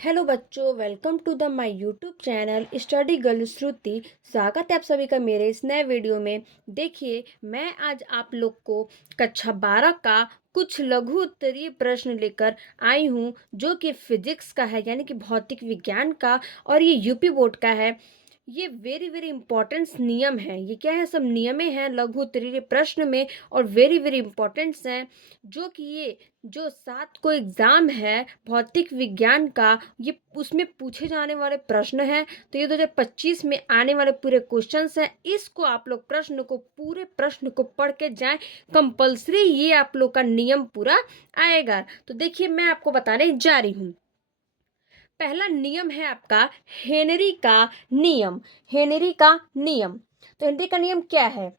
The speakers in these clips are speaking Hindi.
हेलो बच्चों, welcome to the my YouTube channel study girl Shruti. स्वागत है आप सभी का मेरे इस नए वीडियो में। देखिए, मैं आज आप लोग को कक्षा 12 का कुछ लघु उत्तरीय प्रश्न लेकर आई हूँ, जो कि फिजिक्स का है, यानी कि भौतिक विज्ञान का, और ये यूपी बोर्ड का है। ये वेरी वेरी इंपॉर्टेंट नियम है। ये क्या है, सब नियमें हैं लघु उत्तरीय प्रश्न में, और वेरी वेरी इंपॉर्टेंट्स हैं, जो कि ये जो 7 को एग्ज़ाम है भौतिक विज्ञान का, ये उसमें पूछे जाने वाले प्रश्न हैं। तो ये 2025 में आने वाले पूरे क्वेश्चंस हैं। इसको आप लोग पूरे प्रश्न को पढ़ के जाएं। कंपलसरी ये आप लोग का नियम पूरा आएगा। तो देखिए, मैं आपको बताने जा रही हूँ। पहला नियम है आपका हेनरी का नियम। हेनरी का नियम, तो हेनरी का नियम क्या है?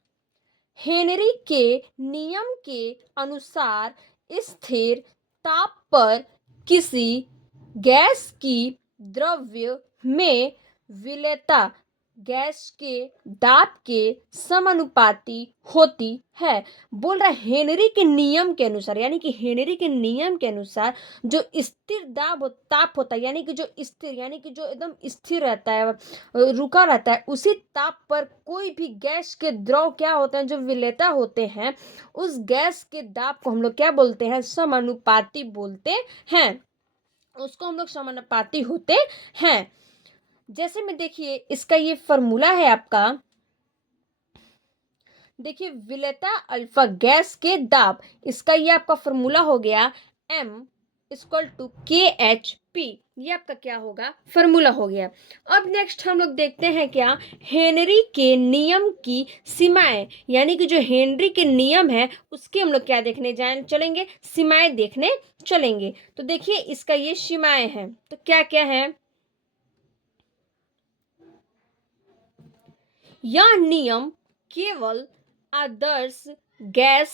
हेनरी के नियम के अनुसार स्थिर ताप पर किसी गैस की द्रव्य में विलेयता गैस के दाब के समानुपाती होती है। बोल रहा है हेनरी के नियम के अनुसार, यानी कि हेनरी के नियम के अनुसार जो स्थिर ताप होता है, यानी कि जो स्थिर, यानी कि जो एकदम स्थिर रहता है, रुका रहता है, उसी ताप पर कोई भी गैस के द्रव क्या होते हैं, जो विलेयता होते हैं, उस गैस के दाब को हम लोग क्या बोलते हैं? समानुपाती बोलते हैं। उसको हम लोग समानुपाती होते हैं। जैसे में देखिए, इसका ये फॉर्मूला है आपका। देखिए, विलेयता अल्फा गैस के दाब, इसका ये आपका फॉर्मूला हो गया m = KHP। ये आपका क्या होगा? फॉर्मूला हो गया। अब नेक्स्ट हम लोग देखते हैं क्या, हेनरी के नियम की सीमाएं, यानी कि जो हेनरी के नियम है उसके हम लोग क्या देखने चलेंगे? सीमाएं देखने चलेंगे। तो देखिए, इसका ये सीमाएं हैं, तो क्या क्या है? यह नियम केवल आदर्श गैस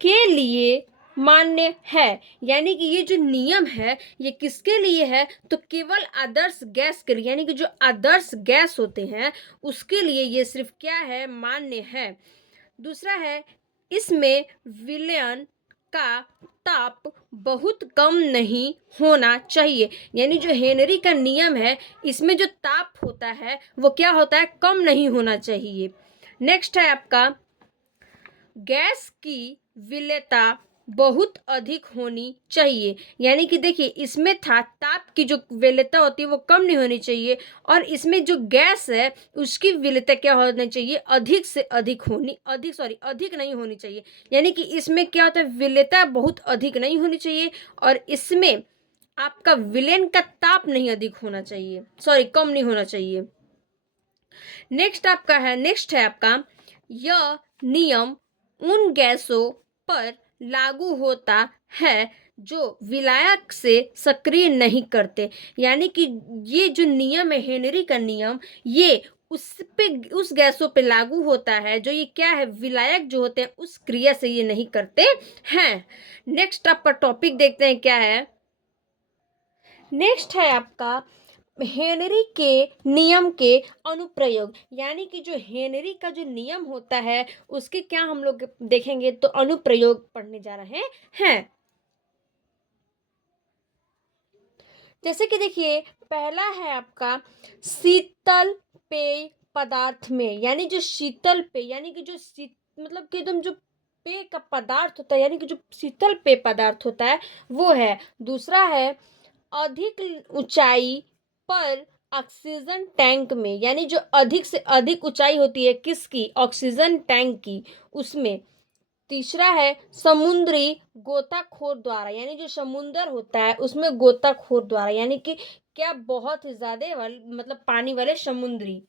के लिए मान्य है। यानी कि ये जो नियम है ये किसके लिए है? तो केवल आदर्श गैस के लिए, यानी कि जो आदर्श गैस होते हैं उसके लिए ये सिर्फ क्या है? मान्य है। दूसरा है, इसमें विलयन का ताप बहुत कम नहीं होना चाहिए। यानी जो हेनरी का नियम है, इसमें जो ताप होता है वो क्या होता है? कम नहीं होना चाहिए। नेक्स्ट है आपका, गैस की विलेयता बहुत अधिक होनी चाहिए। यानी कि देखिए, इसमें था ताप की जो विलेयता होती है वो कम नहीं होनी चाहिए, और इसमें जो गैस है उसकी विलेयता क्या होनी चाहिए? अधिक से अधिक अधिक नहीं होनी चाहिए। यानी कि इसमें क्या होता है? विलेयता बहुत अधिक नहीं होनी चाहिए, और इसमें आपका विलयन का ताप नहीं अधिक होना चाहिए, कम नहीं होना चाहिए। नेक्स्ट है आपका, यह नियम उन गैसों पर लागू होता है जो विलायक से सक्रिय नहीं करते। यानी कि ये जो नियम है हेनरी का नियम, ये उस गैसों पे लागू होता है जो ये क्या है? विलायक जो होते हैं उस क्रिया से ये नहीं करते हैं। नेक्स्ट आपका टॉपिक देखते हैं क्या है। नेक्स्ट है आपका हेनरी के नियम के अनुप्रयोग। यानी कि जो हेनरी का जो नियम होता है उसके क्या हम लोग देखेंगे? तो अनुप्रयोग पढ़ने जा रहे हैं। जैसे कि देखिए, पहला है आपका शीतल पेय पदार्थ में। यानी जो शीतल पेय, यानी कि जो मतलब कि एकदम जो पेय का पदार्थ होता है, यानी कि जो शीतल पेय पदार्थ होता है वो है। दूसरा है, अधिक ऊंचाई पर ऑक्सीजन टैंक में। यानी जो अधिक से अधिक ऊंचाई होती है किसकी? ऑक्सीजन टैंक की, उसमें। तीसरा है, समुद्री गोताखोर द्वारा। यानी जो समुंदर होता है उसमें गोताखोर द्वारा, यानी कि क्या? बहुत ही ज्यादा मतलब पानी वाले समुद्री।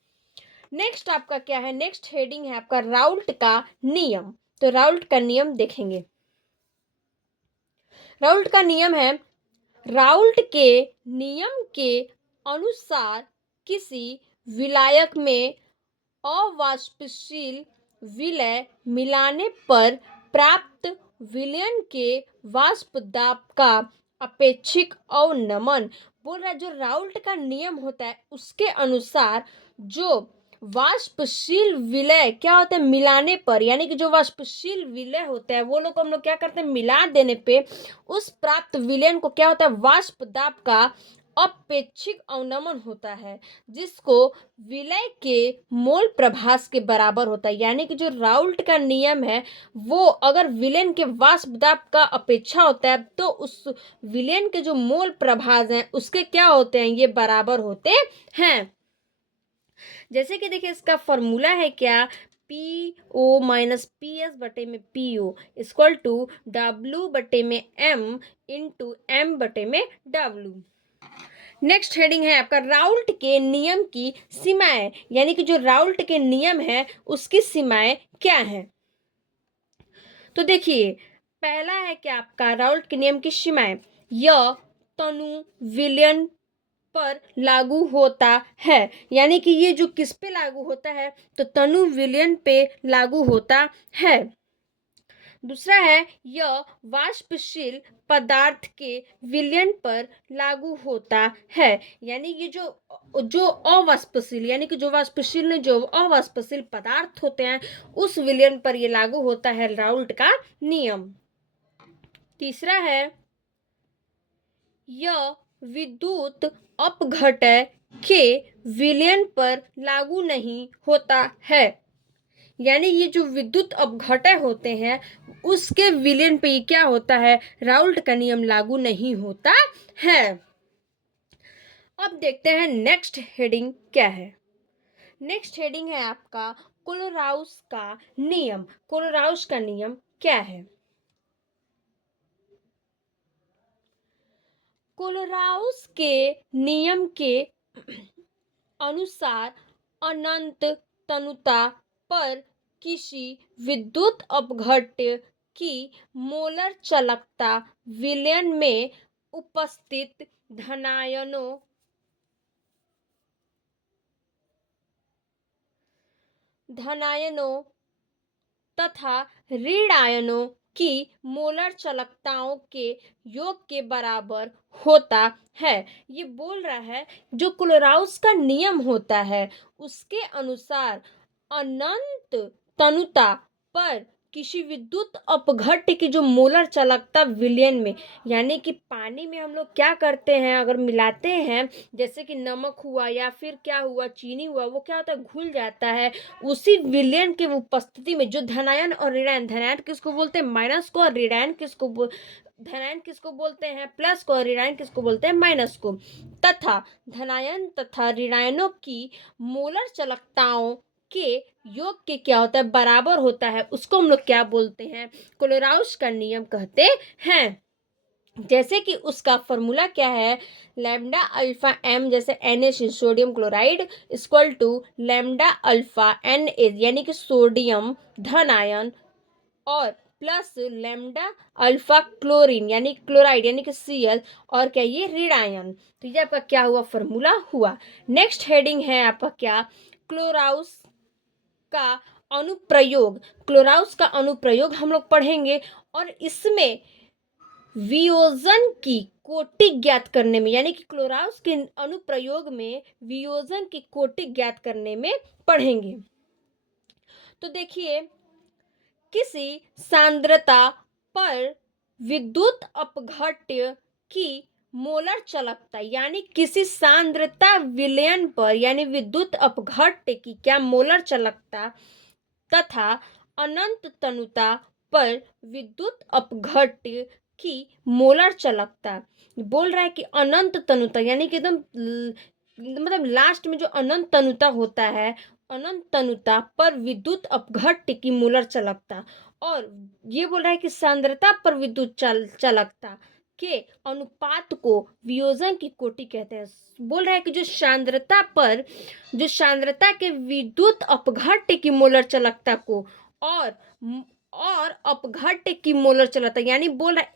नेक्स्ट आपका क्या है? नेक्स्ट हेडिंग है आपका राउल्ट का नियम। तो राउल्ट का नियम देखेंगे। राउल्ट का नियम है, राउल्ट के नियम के अनुसार किसी विलायक में अवाष्पशील विलय मिलाने पर प्राप्त विलयन के वाष्प दाब का अपेक्षिक अवनमन। बोल रहा है, जो राउल्ट का नियम होता है उसके अनुसार जो वाष्पशील विलय क्या होता है? मिलाने पर, यानी कि जो वाष्पशील विलय होता है वो लोग हम लोग क्या करते हैं? मिला देने पे उस प्राप्त विलयन को क्या होता है? वाष्प दाब का अपेक्षिक अवनमन होता है, जिसको विलय के मोल प्रभास के बराबर होता है। यानी कि जो राउल्ट का नियम है, वो अगर विलेन के वाष्प दाब का अपेक्षा होता है, तो उस विलेन के जो मोल प्रभास हैं उसके क्या होते हैं, ये बराबर होते हैं। जैसे कि देखिए इसका फॉर्मूला है क्या, P O minus P S बटे में P O equal to W बटे में एम इंटू एम बटे में डब्ल्यू। नेक्स्ट हेडिंग है आपका राउल्ट के नियम की सीमाएं, यानी कि जो राउल्ट के नियम है उसकी सीमाएं क्या हैं। तो देखिए पहला है कि आपका राउल्ट के नियम की सीमाएं, यह तनु विलयन पर लागू होता है। यानी कि ये जो किस पे लागू होता है, तो तनु विलयन पे लागू होता है। दूसरा है यह वाष्पशील पदार्थ के विलयन पर लागू होता है। यानी ये जो जो अवाष्पशील, यानी कि जो वाष्पशील ने जो अवाष्पशील पदार्थ होते हैं उस विलयन पर ये लागू होता है राउल्ट का नियम। तीसरा है यह विद्युत अपघटय के विलयन पर लागू नहीं होता है। यानी ये जो विद्युत अपघटय होते हैं उसके विलयन पे क्या होता है, राउल्ट का नियम लागू नहीं होता है। अब देखते हैं नेक्स्ट हेडिंग क्या है। नेक्स्ट हेडिंग है आपका कोलोराउस का नियम। कोलोराउस का नियम क्या है। कोलोराउस के नियम के अनुसार अनंत तनुता पर किसी विद्युत अपघट्य की मोलर चालकता विलयन में उपस्थित धनायनों तथा ऋणायनों की मोलर चालकताओं के योग के बराबर होता है। ये बोल रहा है जो क्लोराउस का नियम होता है उसके अनुसार अनंत तनुता पर किसी विद्युत अपघट्य की जो मोलर चालकता विलयन में, यानी कि पानी में हम लोग क्या करते हैं, अगर मिलाते हैं जैसे कि नमक हुआ या फिर क्या हुआ चीनी हुआ, वो क्या होता है घुल जाता है। उसी विलयन के उपस्थिति में जो धनायन और ऋणायन, धनायन किसको बोलते हैं माइनस को, और ऋणायन धनायन किसको बोलते हैं प्लस को, और ऋणायन किसको बोलते हैं माइनस को, तथा धनायन तथा ऋणायनों की मोलर चालकताओं के योग के क्या होता है बराबर होता है, उसको हम लोग क्या बोलते हैं, क्लोराउस का नियम कहते हैं। जैसे कि उसका फॉर्मूला क्या है, लैम्डा अल्फा एम जैसे NaC sodium chloride equal to lambda alpha Na यानी कि सोडियम धन आयन और प्लस लैम्डा अल्फा क्लोरीन यानी क्लोराइड यानी कि Cl और क्या ये ऋण आयन। तो ये आपका क्या हुआ फॉर्मूला हुआ। नेक्स्ट हेडिंग है आपका क्या, क्लोराउस का अनुप्रयोग। क्लोराउस का अनुप्रयोग हम लोग पढ़ेंगे और इसमें वियोजन की कोटि ज्ञात करने में, यानी कि क्लोराउस के अनुप्रयोग में वियोजन की कोटि ज्ञात करने में पढ़ेंगे। तो देखिए किसी सांद्रता पर विद्युत अपघट्य की मोलर चालकता, यानी किसी सांद्रता विलयन पर यानी विद्युत अपघट्य की क्या मोलर चालकता तथा अनंत तनुता पर विद्युत अपघट्य की मोलर चालकता। बोल रहा है कि अनंत तनुता यानी कि एकदम मतलब लास्ट में जो अनंत तनुता होता है, अनंत तनुता पर विद्युत अपघट्य की मोलर चालकता, और ये बोल रहा है कि सांद्रता पर विद्युत चालकता के अनुपात को वियोजन की कोटि कहते हैं। बोल रहा है कि जो सांद्रता के विद्युत अपघट्य की मोलर चालकता को और अपघट्य की मोलर चालकता, यानी बोल रहा है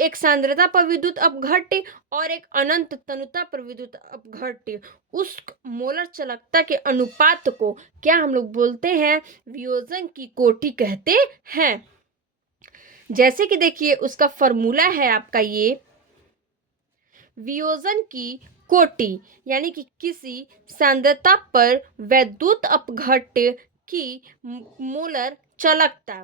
एक सांद्रता पर विद्युत अपघट्य और एक अनंत तनुता पर विद्युत अपघट्य, उस मोलर चालकता के अनुपात को क्या हम लोग बोलते हैं, वियोजन की कोटि कहते हैं। जैसे कि देखिए उसका फॉर्मूला है आपका ये वियोजन की कोटि, यानी कि किसी सांद्रता पर विद्युत अपघट्य की मोलर चालकता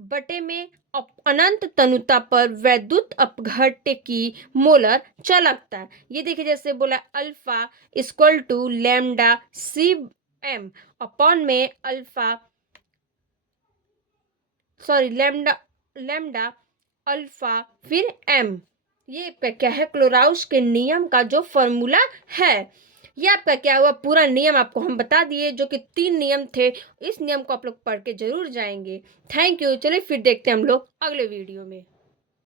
बटे में अनंत तनुता पर वैद्युत अपघट्य की मोलर चालकता। ये देखिए जैसे बोला alpha equal to lambda C M upon में alpha sorry lambda lambda alpha फिर एम। ये आपका क्या है क्लोराउस के नियम का जो फॉर्मूला है। ये आपका क्या हुआ पूरा नियम आपको हम बता दिए जो कि 3 नियम थे। इस नियम को आप लोग पढ़ के जरूर जाएंगे। Thank you. चलिए फिर देखते हैं हम लोग अगले वीडियो में।